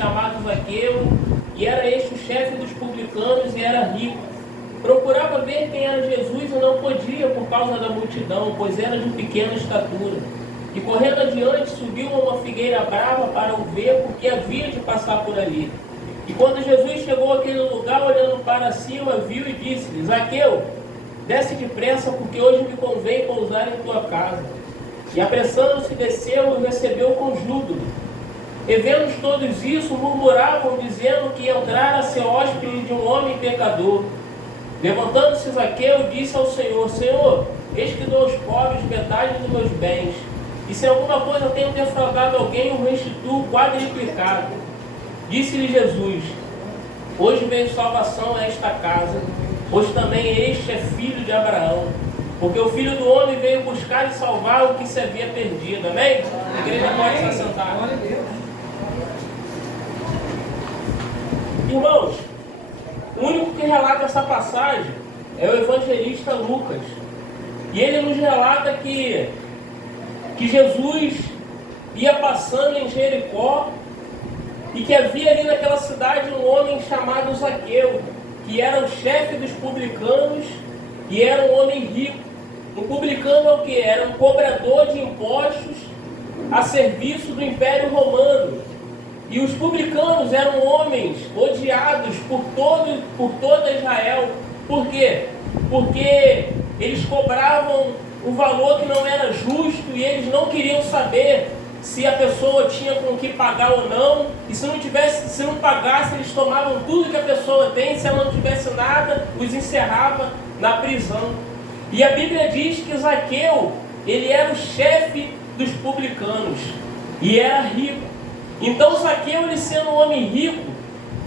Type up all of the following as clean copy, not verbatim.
chamado Zaqueu, e era este o chefe dos publicanos e era rico. Procurava ver quem era Jesus e não podia por causa da multidão, pois era de pequena estatura. E correndo adiante, subiu a uma figueira brava para o ver, porque havia de passar por ali. E quando Jesus chegou àquele lugar, olhando para cima, viu e disse-lhe: Zaqueu, desce depressa, porque hoje me convém pousar em tua casa. E apressando-se, desceu e recebeu com júbilo. E vendo todos isso, murmuravam, dizendo que entrara a ser hóspede de um homem pecador. Levantando-se Zaqueu, disse ao Senhor: Senhor, eis que dou aos pobres metade dos meus bens, e se alguma coisa tenho defraudado alguém, o restituo quadriplicado. Disse-lhe Jesus: hoje veio salvação a esta casa, pois também este é filho de Abraão, porque o Filho do Homem veio buscar e salvar o que se havia perdido. Amém? A igreja pode se assentar. Irmãos, o único que relata essa passagem é o evangelista Lucas. E ele nos relata que Jesus ia passando em Jericó e que havia ali naquela cidade um homem chamado Zaqueu, que era o chefe dos publicanos e era um homem rico. Um publicano é o que? Era um cobrador de impostos a serviço do Império Romano. E os publicanos eram homens odiados por toda Israel. Por quê? Porque eles cobravam um valor que não era justo e eles não queriam saber se a pessoa tinha com que pagar ou não. E se não pagasse, eles tomavam tudo que a pessoa tem. Se ela não tivesse nada, os encerrava na prisão. E a Bíblia diz que Zaqueu, ele era o chefe dos publicanos e era rico. Então Zaqueu, ele sendo um homem rico,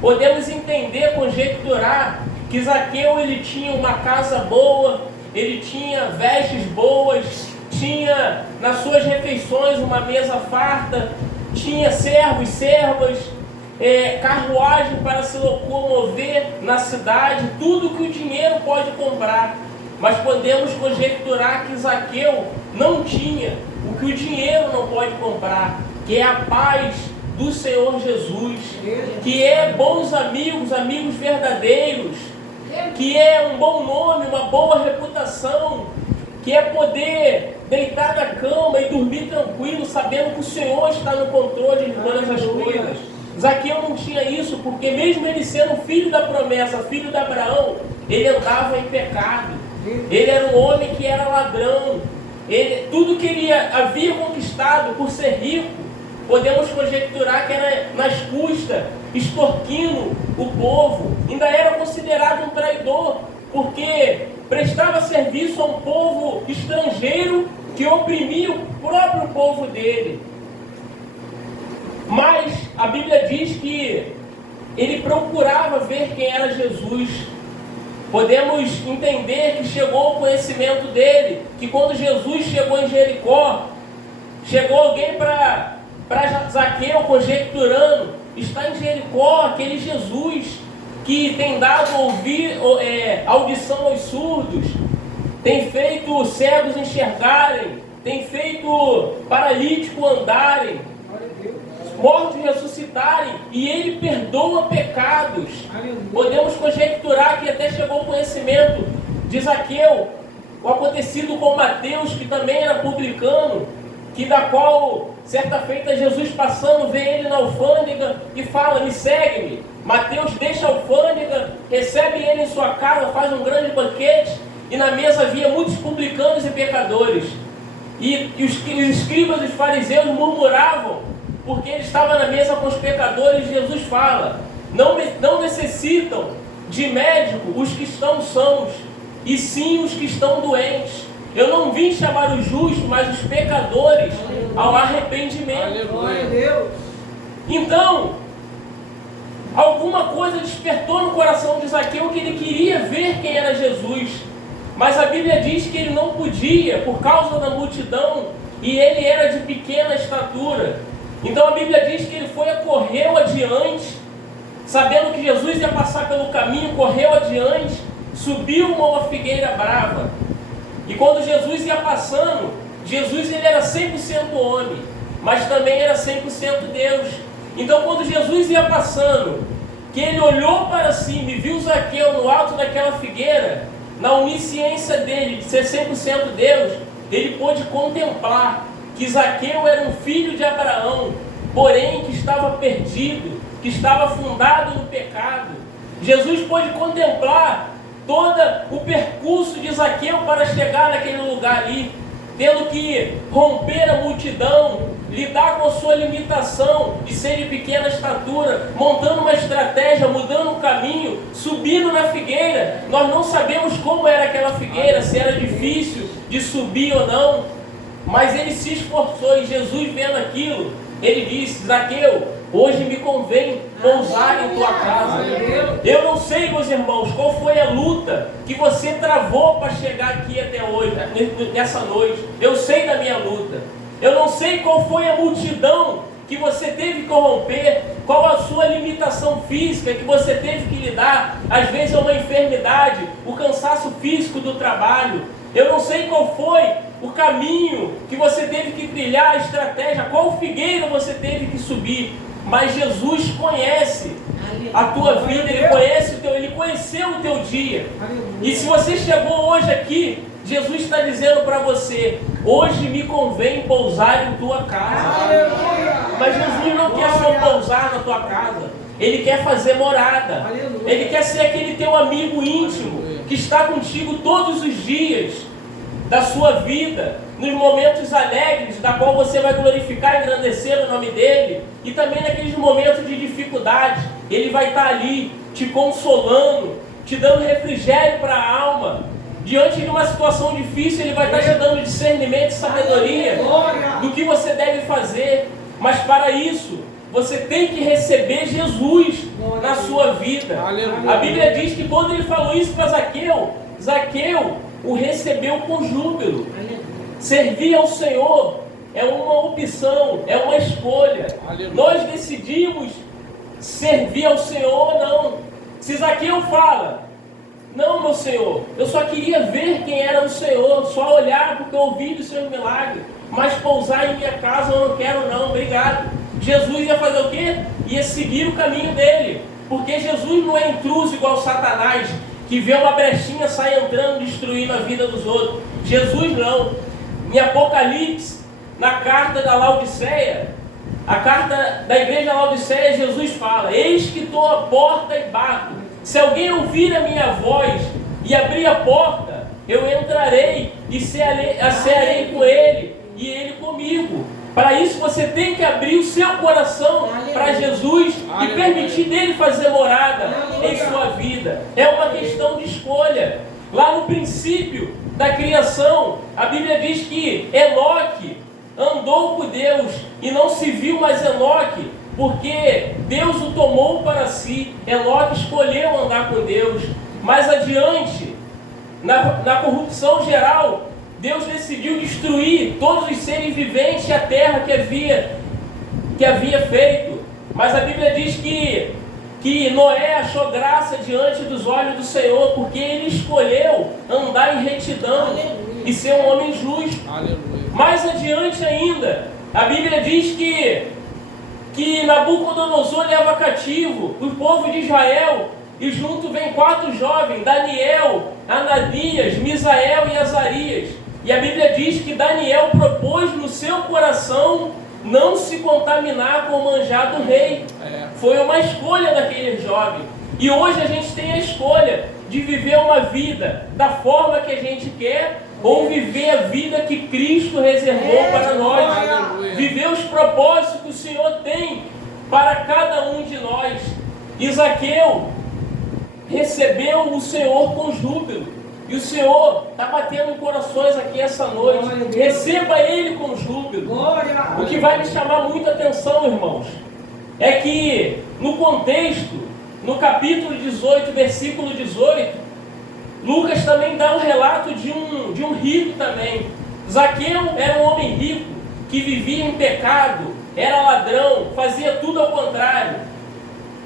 podemos entender, conjecturar que Zaqueu, ele tinha uma casa boa, ele tinha vestes boas, tinha nas suas refeições uma mesa farta, tinha servos, servas, carruagem para se locomover na cidade, tudo que o dinheiro pode comprar. Mas podemos conjecturar que Zaqueu não tinha o que o dinheiro não pode comprar, que é a paz do Senhor Jesus, que é bons amigos, amigos verdadeiros, que é um bom nome, uma boa reputação, que é poder deitar na cama e dormir tranquilo, sabendo que o Senhor está no controle de todas as coisas. Zaqueu não tinha isso, porque mesmo ele sendo filho da promessa, filho de Abraão, ele andava em pecado. Ele era um homem que era ladrão. Tudo que ele havia conquistado por ser rico, podemos conjecturar que era nas custas, extorquindo o povo. Ainda era considerado um traidor, porque prestava serviço a um povo estrangeiro que oprimia o próprio povo dele. Mas a Bíblia diz que ele procurava ver quem era Jesus. Podemos entender que chegou ao conhecimento dele, que quando Jesus chegou em Jericó, chegou alguém para Zaqueu, conjecturando: está em Jericó aquele Jesus que tem dado audição aos surdos, tem feito cegos enxergarem, tem feito paralíticos andarem, mortos ressuscitarem, e ele perdoa pecados. Podemos conjecturar que até chegou ao conhecimento de Zaqueu o acontecido com Mateus, que também era publicano, que da qual certa feita Jesus passando, vê ele na alfândega e fala: me segue-me. Mateus deixa a alfândega, recebe ele em sua casa, faz um grande banquete, e na mesa havia muitos publicanos e pecadores. E os escribas e os fariseus murmuravam, porque ele estava na mesa com os pecadores. Jesus fala: não necessitam de médico os que estão sãos, e sim os que estão doentes. Eu não vim chamar os justos, mas os pecadores ao arrependimento. Então, alguma coisa despertou no coração de Zaqueu, que ele queria ver quem era Jesus. Mas a Bíblia diz que ele não podia por causa da multidão, e ele era de pequena estatura. Então a Bíblia diz que ele correu adiante, sabendo que Jesus ia passar pelo caminho, correu adiante, subiu uma figueira brava. E quando Jesus ia passando, Jesus ele era 100% homem, mas também era 100% Deus. Então, quando Jesus ia passando, que ele olhou para cima e viu Zaqueu no alto daquela figueira, na onisciência dele, de ser 100% Deus, ele pôde contemplar que Zaqueu era um filho de Abraão, porém que estava perdido, que estava afundado no pecado. Jesus pôde contemplar todo o percurso de Zaqueu para chegar naquele lugar ali, tendo que romper a multidão, lidar com a sua limitação de ser de pequena estatura, montando uma estratégia, mudando um caminho, subindo na figueira. Nós não sabemos como era aquela figueira, se era difícil de subir ou não, mas ele se esforçou, e Jesus, vendo aquilo, ele disse: Zaqueu, hoje me convém pousar em tua casa. Eu não sei, meus irmãos, qual foi a luta que você travou para chegar aqui até hoje, nessa noite. Eu sei da minha luta. Eu não sei qual foi a multidão que você teve que romper, qual a sua limitação física que você teve que lidar. Às vezes é uma enfermidade, o cansaço físico do trabalho. Eu não sei qual foi o caminho que você teve que trilhar, a estratégia, qual figueira você teve que subir. Mas Jesus conhece a tua vida, Ele conheceu o teu dia. E se você chegou hoje aqui, Jesus está dizendo para você: hoje me convém pousar em tua casa. Mas Jesus não quer só pousar na tua casa, Ele quer fazer morada. Ele quer ser aquele teu amigo íntimo, que está contigo todos os dias da sua vida, nos momentos alegres, da qual você vai glorificar e engrandecer o nome dEle, e também naqueles momentos de dificuldade. Ele vai estar ali, te consolando, te dando refrigério para a alma. Diante de uma situação difícil, Ele vai estar te dando discernimento e sabedoria do que você deve fazer. Mas para isso, você tem que receber Jesus na sua vida. A Bíblia diz que quando Ele falou isso para Zaqueu, Zaqueu o recebeu com júbilo. Servir ao Senhor é uma opção, é uma escolha. Nós decidimos servir ao Senhor ou não. Se Zaqueu fala: não, meu Senhor, eu só queria ver quem era o Senhor, só olhar porque eu ouvi dos seus milagres, mas pousar em minha casa eu não quero não, obrigado. Jesus ia fazer o quê? Ia seguir o caminho dele, porque Jesus não é intruso igual Satanás, que vê uma brechinha, sai entrando, destruindo a vida dos outros. Jesus não. Em Apocalipse, na carta da Laodiceia, a carta da igreja Laodiceia, Jesus fala: eis que estou à porta e bato. Se alguém ouvir a minha voz e abrir a porta, eu entrarei e cearei com ele e ele comigo. Para isso você tem que abrir o seu coração para Jesus e permitir dele fazer morada em sua vida. É uma questão de escolha. Lá no princípio da criação, a Bíblia diz que Enoque andou com Deus e não se viu mais Enoque, porque Deus o tomou para si. Enoque escolheu andar com Deus. Mais adiante, na corrupção geral, Deus decidiu destruir todos os seres viventes e a terra que havia feito. Mas a Bíblia diz que Noé achou graça diante dos olhos do Senhor, porque ele escolheu andar em retidão e ser um homem justo. Mais adiante ainda, a Bíblia diz que Nabucodonosor leva cativo o povo de Israel, e junto vem 4 jovens: Daniel, Ananias, Misael e Azarias. E a Bíblia diz que Daniel propôs no seu coração não se contaminar com o manjar do rei. Foi uma escolha daquele jovem. E hoje a gente tem a escolha de viver uma vida da forma que a gente quer, ou viver a vida que Cristo reservou para nós. Viver os propósitos que o Senhor tem para cada um de nós. E Zaqueu recebeu o Senhor com júbilo. E o Senhor está batendo em corações aqui essa noite. Receba Ele com júbilo. O que vai me chamar muita atenção, irmãos, é que no contexto, no capítulo 18, versículo 18, Lucas também dá um relato de um rico também. Zaqueu era um homem rico, que vivia em pecado, era ladrão, fazia tudo ao contrário.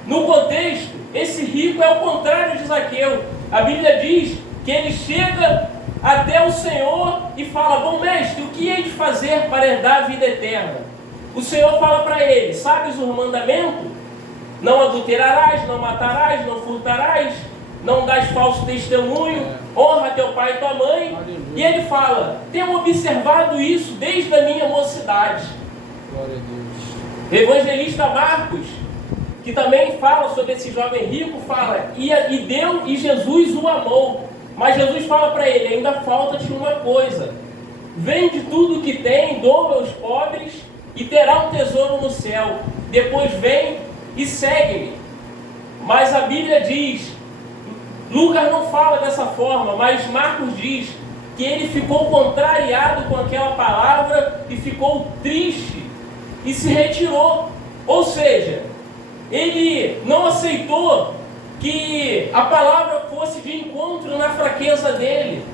No contexto, esse rico é o contrário de Zaqueu. A Bíblia diz que ele chega até o Senhor e fala: bom mestre, o que hei de fazer para herdar a vida eterna? o Senhor fala para ele: sabes o mandamento? Não adulterarás, não matarás, não furtarás, não dás falso testemunho, honra teu pai e tua mãe. Aleluia. E ele fala: tenho observado isso desde a minha mocidade. Glória a Deus. O evangelista Marcos, que também fala sobre esse jovem rico, fala: e Jesus o amou. Mas Jesus fala para ele: ainda falta-te uma coisa. Vende tudo o que tem, doa aos pobres e terá um tesouro no céu. Depois vem e segue-me. Mas a Bíblia diz, Lucas não fala dessa forma, mas Marcos diz que ele ficou contrariado com aquela palavra e ficou triste e se retirou. Ou seja, ele não aceitou que a palavra fosse de encontro na fraqueza dele.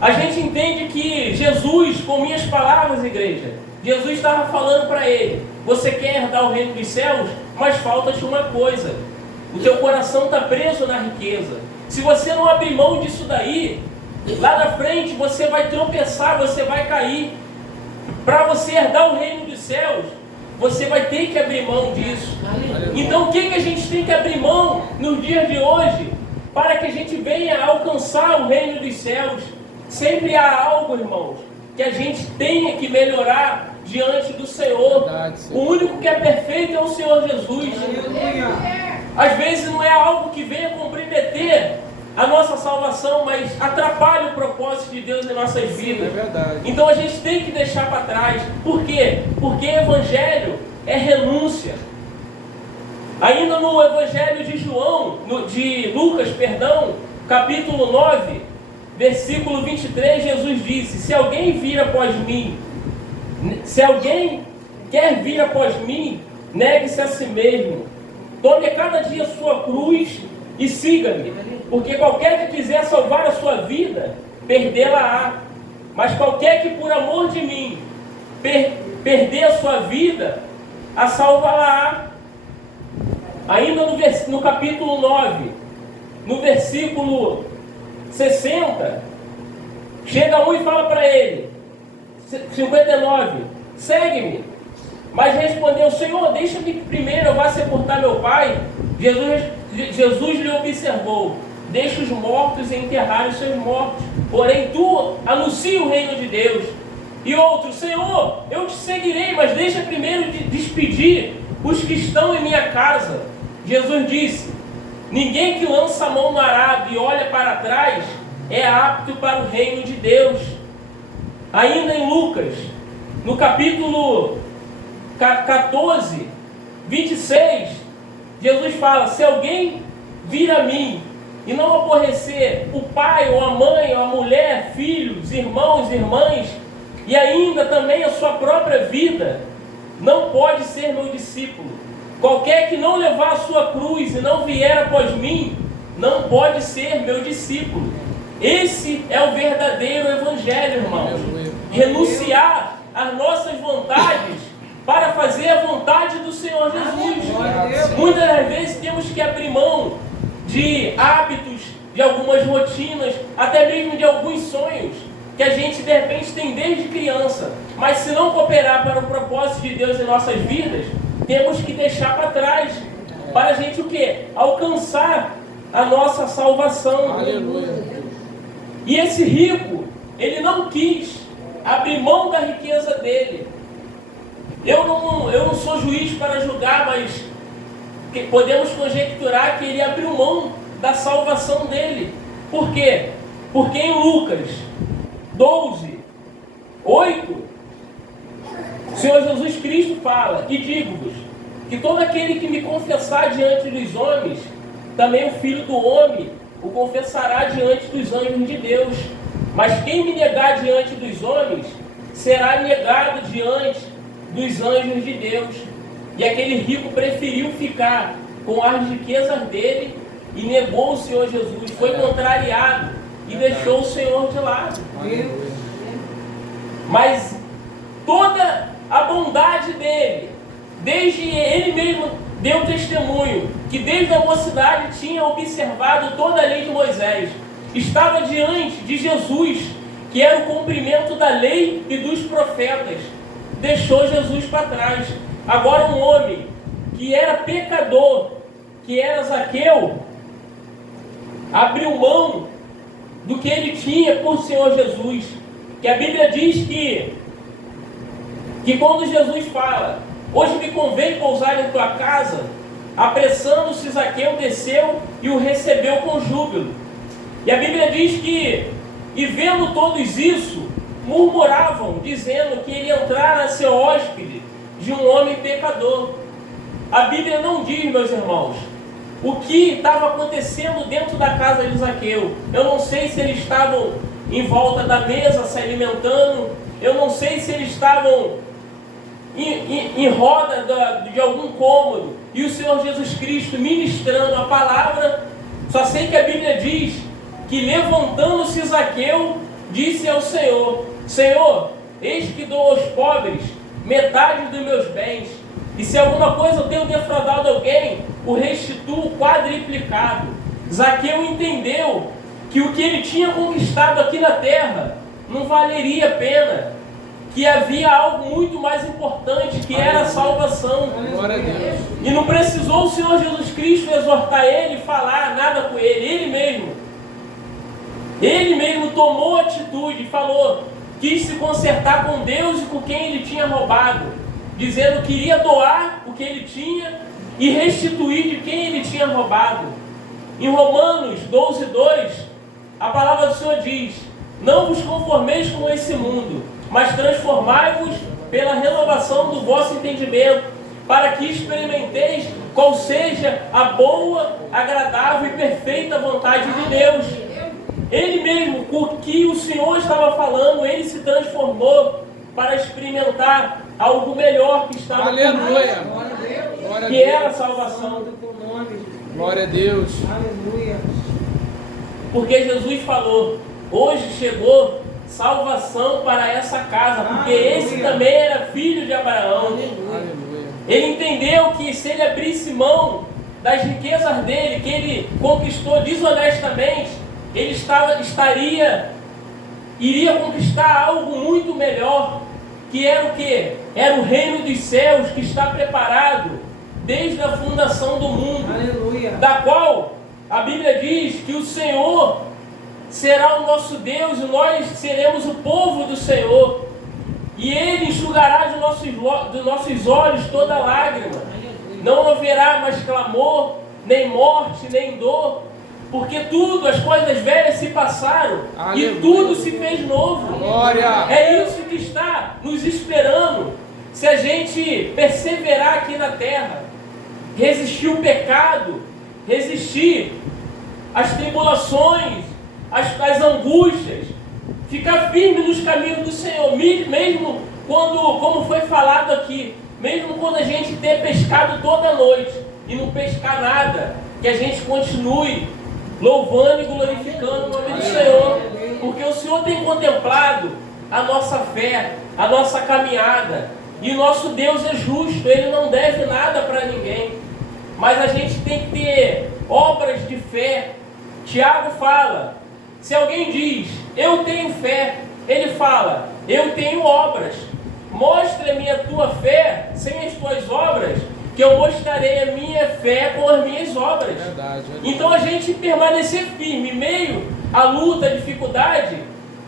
A gente entende que Jesus, com minhas palavras, igreja, Jesus estava falando para ele: você quer herdar o reino dos céus, mas falta-te uma coisa. O teu coração está preso na riqueza. Se você não abrir mão disso daí, lá na frente você vai tropeçar, você vai cair. Para você herdar o reino dos céus, você vai ter que abrir mão disso. Então o que a gente tem que abrir mão nos dias de hoje, para que a gente venha alcançar o reino dos céus? Sempre há algo, irmãos, que a gente tenha que melhorar diante do Senhor. Verdade, O único que é perfeito é o Senhor Jesus. Às vezes não é algo que venha comprometer a nossa salvação, mas atrapalha o propósito de Deus em nossas vidas. É verdade. Então a gente tem que deixar para trás. Por quê? Porque evangelho é renúncia. Ainda no evangelho de Lucas, capítulo 9, versículo 23, Jesus disse: se alguém quer vir após mim, negue-se a si mesmo, tome a cada dia sua cruz e siga-me. Porque qualquer que quiser salvar a sua vida, perdê-la-á. Mas qualquer que por amor de mim perder a sua vida, a salva-la-á. Ainda no capítulo 9, no versículo 60, chega um e fala para ele, 59, segue-me. Mas respondeu: Senhor, deixa-me primeiro, eu vá sepultar meu pai. Jesus lhe observou: deixa os mortos enterrar os seus mortos, porém tu anuncia o reino de Deus. E outro: Senhor, eu te seguirei, mas deixa primeiro de despedir os que estão em minha casa. Jesus disse: ninguém que lança a mão no arado e olha para trás é apto para o reino de Deus. Ainda em Lucas, no capítulo 14, 26, Jesus fala: se alguém vir a mim e não aborrecer o pai, ou a mãe, ou a mulher, filhos, irmãos, irmãs, e ainda também a sua própria vida, não pode ser meu discípulo. Qualquer que não levar a sua cruz e não vier após mim, não pode ser meu discípulo. Esse é o verdadeiro evangelho, irmãos. Renunciar às nossas vontades para fazer a vontade do Senhor Jesus. Muitas das vezes temos que abrir mão de hábitos, de algumas rotinas, até mesmo de alguns sonhos que a gente de repente tem desde criança. Mas se não cooperar para o propósito de Deus em nossas vidas, temos que deixar para trás, para a gente o quê? Alcançar a nossa salvação. Aleluia. E esse rico, ele não quis abrir mão da riqueza dele. Eu não sou juiz para julgar, mas podemos conjecturar que ele abriu mão da salvação dele. Por quê? Porque em Lucas 12, 8, o Senhor Jesus Cristo fala: e digo-vos, que todo aquele que me confessar diante dos homens, também o Filho do Homem o confessará diante dos anjos de Deus. Mas quem me negar diante dos homens, será negado diante dos anjos de Deus. E aquele rico preferiu ficar com as riquezas dele e negou o Senhor Jesus, foi contrariado e deixou o Senhor de lado. Mas toda a bondade dele, desde ele mesmo deu testemunho que desde a mocidade tinha observado toda a lei de Moisés, estava diante de Jesus, que era o cumprimento da lei e dos profetas. deixou Jesus para trás. Agora um homem que era pecador, que era Zaqueu, abriu mão do que ele tinha por Senhor Jesus. Que a Bíblia diz que quando Jesus fala, hoje me convém pousar em tua casa, apressando-se Zaqueu desceu e o recebeu com júbilo. E a Bíblia diz que, e vendo todos isso, murmuravam, dizendo que ele entrara a ser hóspede de um homem pecador. A Bíblia não diz, meus irmãos, o que estava acontecendo dentro da casa de Zaqueu. Eu não sei se eles estavam em volta da mesa se alimentando, eu não sei se eles estavam em roda de algum cômodo e o Senhor Jesus Cristo ministrando a palavra. Só sei que a Bíblia diz que, levantando-se Zaqueu, disse ao Senhor: Senhor, eis que dou aos pobres metade dos meus bens, e se alguma coisa eu tenho defraudado alguém, o restituo quadriplicado. Zaqueu entendeu que o que ele tinha conquistado aqui na terra não valeria a pena, que havia algo muito mais importante, que era a salvação. Glória a Deus. E não precisou o Senhor Jesus Cristo exortar ele, falar nada com ele. Ele mesmo tomou atitude, falou, quis se consertar com Deus e com quem ele tinha roubado, dizendo que iria doar o que ele tinha e restituir de quem ele tinha roubado. Em Romanos 12:2, a palavra do Senhor diz: não vos conformeis com esse mundo, mas transformai-vos pela renovação do vosso entendimento, para que experimenteis qual seja a boa, agradável e perfeita vontade de Deus. Ele mesmo, com o que o Senhor estava falando, ele se transformou para experimentar algo melhor que estava por vir, que era a salvação. Glória a Deus. Aleluia. Porque Jesus falou, hoje chegou salvação para essa casa, porque esse também era filho de Abraão. Aleluia. Ele entendeu que se ele abrisse mão das riquezas dele, que ele conquistou desonestamente, ele iria conquistar algo muito melhor, que era o quê? Era o reino dos céus, que está preparado desde a fundação do mundo. Aleluia. Da qual a Bíblia diz que o Senhor será o nosso Deus e nós seremos o povo do Senhor. E Ele enxugará dos nossos olhos toda lágrima. Não haverá mais clamor, nem morte, nem dor, porque tudo, as coisas velhas se passaram. Aleluia. E tudo se fez novo. Glória. É isso que está nos esperando, se a gente perseverar aqui na terra, resistir o pecado, resistir às tribulações, às angústias, ficar firme nos caminhos do Senhor, mesmo quando, como foi falado aqui, mesmo quando a gente ter pescado toda noite e não pescar nada, que a gente continue louvando e glorificando o nome do Senhor, porque o Senhor tem contemplado a nossa fé, a nossa caminhada, e o nosso Deus é justo, Ele não deve nada para ninguém, mas a gente tem que ter obras de fé. Tiago fala, se alguém diz, eu tenho fé, ele fala, eu tenho obras. Mostra-me a tua fé sem as tuas obras, que eu mostrarei a minha fé com as minhas obras. Verdade. Então a gente permanecer firme em meio à luta, à dificuldade,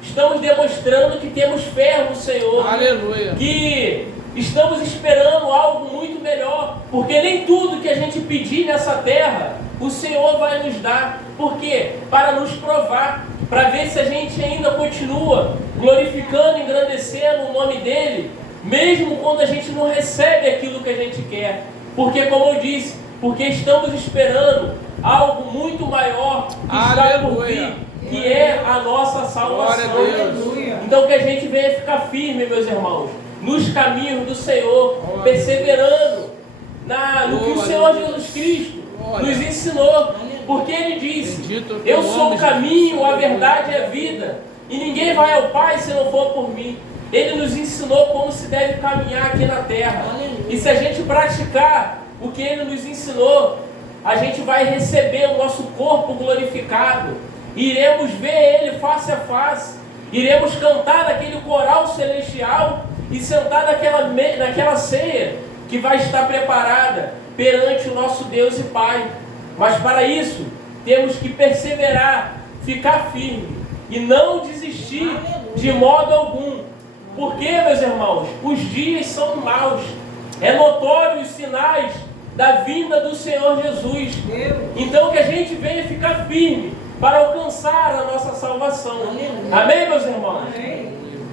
estamos demonstrando que temos fé no Senhor. Aleluia. Que estamos esperando algo muito melhor, porque nem tudo que a gente pedir nessa terra, o Senhor vai nos dar. Por quê? Para nos provar, para ver se a gente ainda continua glorificando, engrandecendo o nome dele, mesmo quando a gente não recebe aquilo que a gente quer. Porque, como eu disse, porque estamos esperando algo muito maior que está por vir, que é a nossa salvação. Então que a gente venha ficar firme, meus irmãos, nos caminhos do Senhor, perseverando no que o Senhor Jesus Cristo nos ensinou, porque Ele disse, eu sou o caminho, a verdade e a vida, e ninguém vai ao Pai se não for por mim. Ele nos ensinou como se deve caminhar aqui na terra, e se a gente praticar o que Ele nos ensinou, a gente vai receber o nosso corpo glorificado, iremos ver Ele face a face, iremos cantar naquele coral celestial e sentar naquela ceia que vai estar preparada perante o nosso Deus e Pai. Mas para isso, temos que perseverar, ficar firme e não desistir de modo algum. Porque, meus irmãos, os dias são maus. É notório os sinais da vinda do Senhor Jesus. Então que a gente venha ficar firme para alcançar a nossa salvação. Amém, meus irmãos?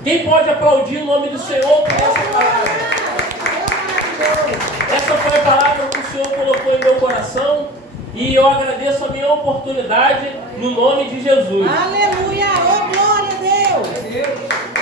Quem pode aplaudir o nome do Senhor por essa palavra? Essa foi a palavra que o Senhor colocou em meu coração e eu agradeço a minha oportunidade no nome de Jesus. Aleluia! Oh, glória a Deus!